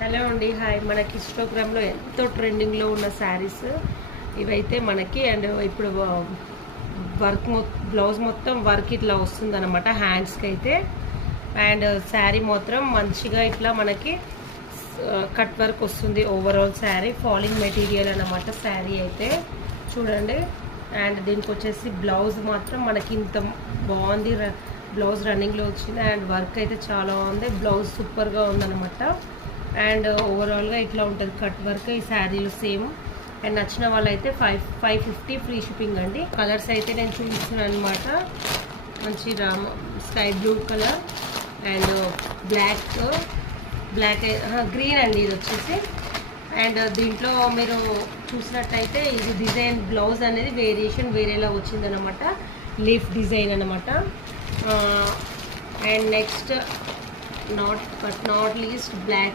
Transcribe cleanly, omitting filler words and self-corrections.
Hello అండి, hi. మనకి ఇన్స్టాగ్రామ్లో ఎంతో ట్రెండింగ్లో ఉన్న శారీస్ ఇవైతే మనకి. అండ్ ఇప్పుడు వర్క్ బ్లౌజ్ మొత్తం వర్క్ ఇట్లా వస్తుంది అనమాట హ్యాండ్స్కి అయితే. అండ్ శారీ మాత్రం మంచిగా ఇట్లా మనకి కట్ వర్క్ వస్తుంది. ఓవరాల్ శారీ ఫాలింగ్ మెటీరియల్ అనమాట శారీ అయితే చూడండి. అండ్ దీనికి వచ్చేసి బ్లౌజ్ మాత్రం మనకి ఇంత బాగుంది. బ్లౌజ్ రన్నింగ్లో వచ్చింది అండ్ వర్క్ అయితే చాలా బాగుంది. బ్లౌజ్ సూపర్గా ఉందన్నమాట. అండ్ ఓవరాల్గా ఇట్లా ఉంటుంది కట్ వర్క్ ఈ శారీలో సేమ్. అండ్ నచ్చిన వాళ్ళైతే 550 ఫ్రీ షిప్పింగ్ అండి. కలర్స్ అయితే నేను చూపిస్తున్నాను అనమాట. మంచి sky blue colour and black green అండి ఇది వచ్చేసి. అండ్ దీంట్లో మీరు చూసినట్టయితే ఇది డిజైన్ బ్లౌజ్ అనేది వేరియేషన్ వేరేలా వచ్చిందనమాట. లీఫ్ డిజైన్ అనమాట. And next not least black